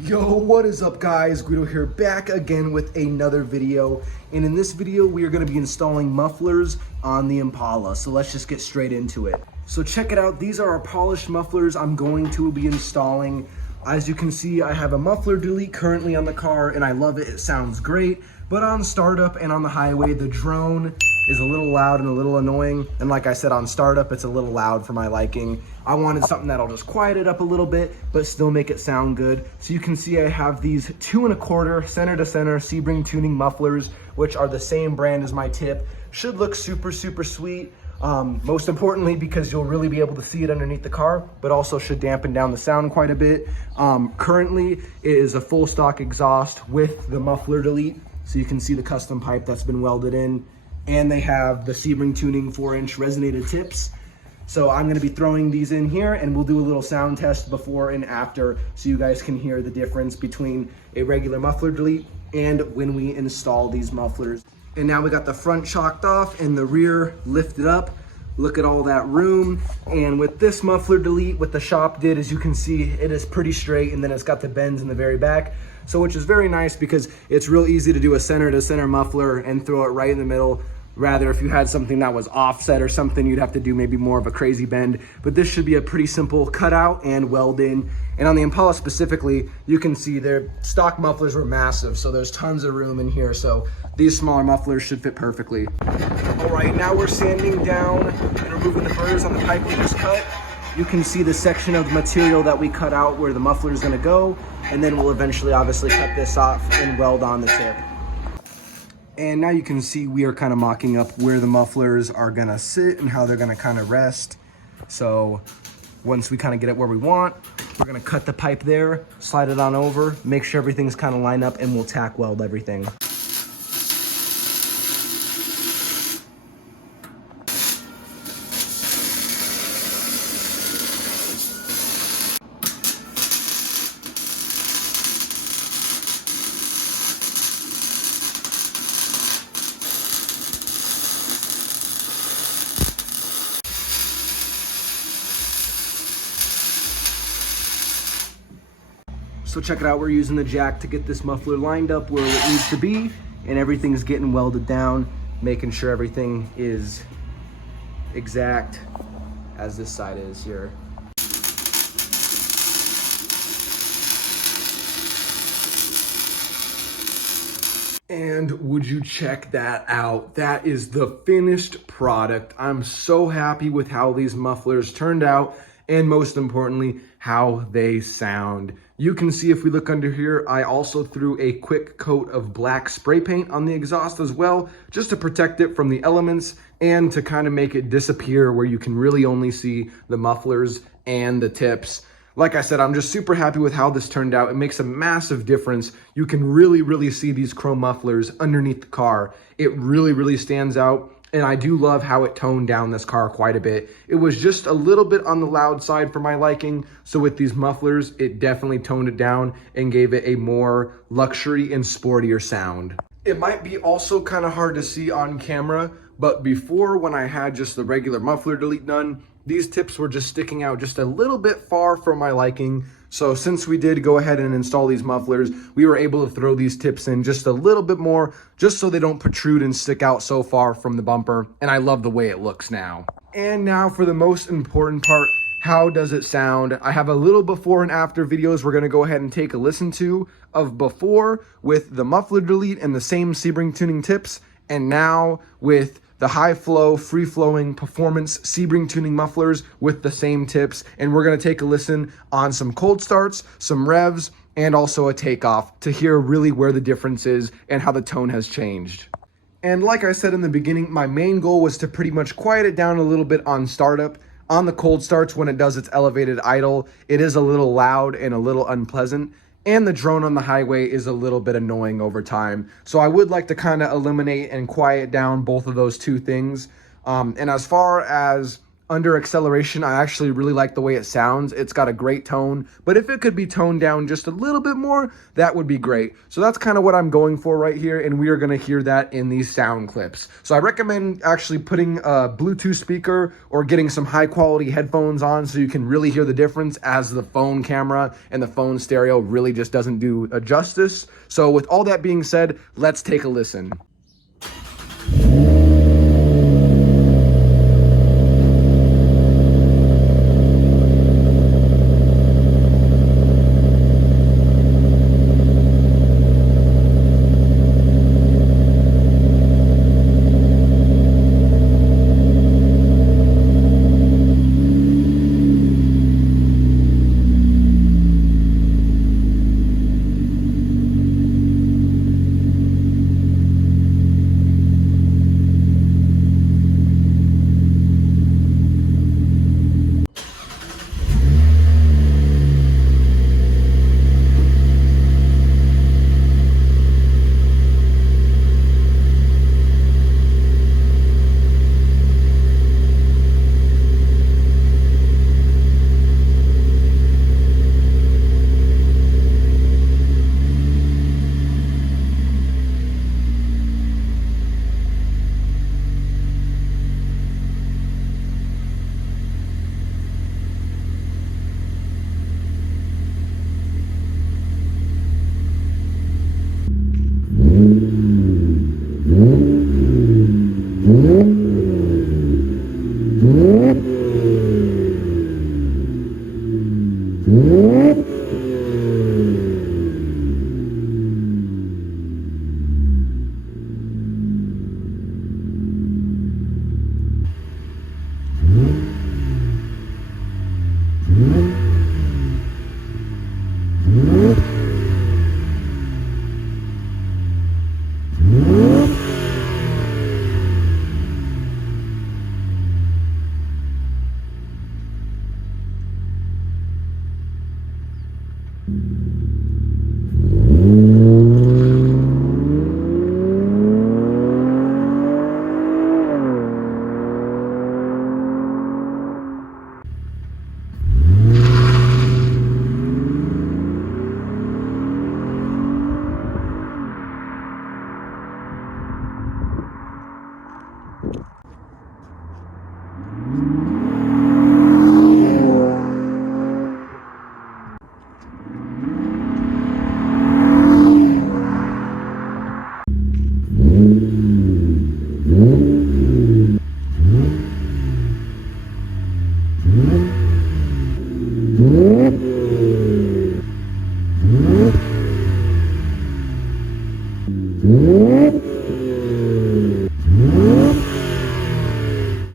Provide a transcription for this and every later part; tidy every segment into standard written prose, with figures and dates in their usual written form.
Yo, what is up guys? Guido here, back again with another video. And in this video, we are gonna be installing mufflers on the Impala. So let's just get straight into it. So check it out, these are our polished mufflers I'm going to be installing. As you can see, I have a muffler delete currently on the car and I love it, it sounds great. But on startup and on the highway, the drone is a little loud and a little annoying. And like I said, on startup, it's a little loud for my liking. I wanted something that'll just quiet it up a little bit, but still make it sound good. So you can see I have these 2 1/4 center to center Sebring tuning mufflers, which are the same brand as my tip. Should look super sweet. Most importantly, because you'll really be able to see it underneath the car, but also should dampen down the sound quite a bit. Currently, it is a full stock exhaust with the muffler delete. So you can see the custom pipe that's been welded in. And they have the Sebring tuning 4-inch resonated tips. So I'm gonna be throwing these in here and we'll do a little sound test before and after so you guys can hear the difference between a regular muffler delete and when we install these mufflers. And now we got the front chalked off and the rear lifted up. Look at all that room. And with this muffler delete, what the shop did, as you can see, it is pretty straight and then it's got the bends in the very back. So which is very nice because it's real easy to do a center to center muffler and throw it right in the middle. Rather, if you had something that was offset or something, you'd have to do maybe more of a crazy bend. But this should be a pretty simple cutout and weld in. And on the Impala specifically, you can see their stock mufflers were massive, so there's tons of room in here. So these smaller mufflers should fit perfectly. All right, now we're sanding down and removing the burrs on the pipe we just cut. You can see the section of material that we cut out where the muffler is gonna go. And then we'll eventually obviously cut this off and weld on the tip. And now you can see we are kind of mocking up where the mufflers are gonna sit and how they're gonna kind of rest. So once we kind of get it where we want, we're gonna cut the pipe there, slide it on over, make sure everything's kind of lined up, and we'll tack weld everything. So check it out, we're using the jack to get this muffler lined up where it needs to be, and everything's getting welded down, making sure everything is exact as this side is here. And would you check that out? That is the finished product. I'm so happy with how these mufflers turned out, and most importantly, how they sound. You can see if we look under here, I also threw a quick coat of black spray paint on the exhaust as well, just to protect it from the elements and to kind of make it disappear where you can really only see the mufflers and the tips. Like I said, I'm just super happy with how this turned out. It makes a massive difference. You can really see these chrome mufflers underneath the car. It really stands out. And I do love how it toned down this car quite a bit. It was just a little bit on the loud side for my liking. So with these mufflers, it definitely toned it down and gave it a more luxury and sportier sound. It might be also kind of hard to see on camera, but before when I had just the regular muffler delete done, these tips were just sticking out just a little bit far for my liking. So since we did go ahead and install these mufflers, we were able to throw these tips in just a little bit more, just so they don't protrude and stick out so far from the bumper. And I love the way it looks now. And now for the most important part, how does it sound? I have a little before and after videos we're gonna go ahead and take a listen to of before with the muffler delete and the same Sebring tuning tips, and now with the high flow, free flowing performance Sebring tuning mufflers with the same tips. And we're gonna take a listen on some cold starts, some revs, and also a takeoff to hear really where the difference is and how the tone has changed. And like I said in the beginning, my main goal was to pretty much quiet it down a little bit on startup. On the cold starts, when it does its elevated idle, it is a little loud and a little unpleasant. And the drone on the highway is a little bit annoying over time. So I would like to kind of eliminate and quiet down both of those two things. And as far as under acceleration, I actually really like the way it sounds. It's got a great tone, but if it could be toned down just a little bit more, that would be great. So that's kind of what I'm going for right here, and we are going to hear that in these sound clips. So I recommend actually putting a Bluetooth speaker or getting some high quality headphones on so you can really hear the difference, as the phone camera and the phone stereo really just doesn't do justice. So with all that being said, let's take a listen.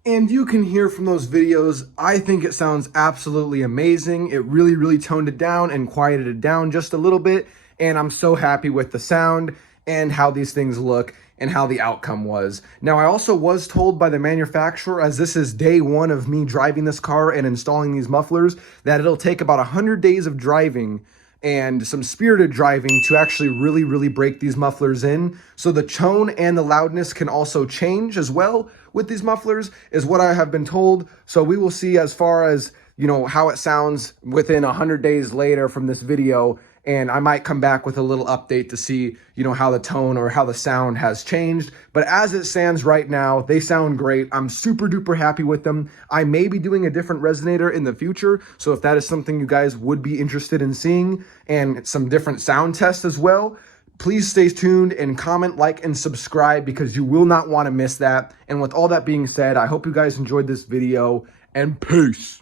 And you can hear from those videos, I think it sounds absolutely amazing. It really toned it down and quieted it down just a little bit. And I'm so happy with the sound and how these things look and how the outcome was. Now, I also was told by the manufacturer, as this is day one of me driving this car and installing these mufflers, that it'll take about 100 days of driving and some spirited driving to actually really break these mufflers in. So the tone and the loudness can also change as well with these mufflers, is what I have been told. So we will see as far as, you know, how it sounds within 100 days later from this video. And I might come back with a little update to see, you know, how the tone or how the sound has changed. But as it stands right now, they sound great. I'm super duper happy with them. I may be doing a different resonator in the future. So if that is something you guys would be interested in seeing, and some different sound tests as well, please stay tuned and comment, like, and subscribe, because you will not want to miss that. And with all that being said, I hope you guys enjoyed this video, and peace.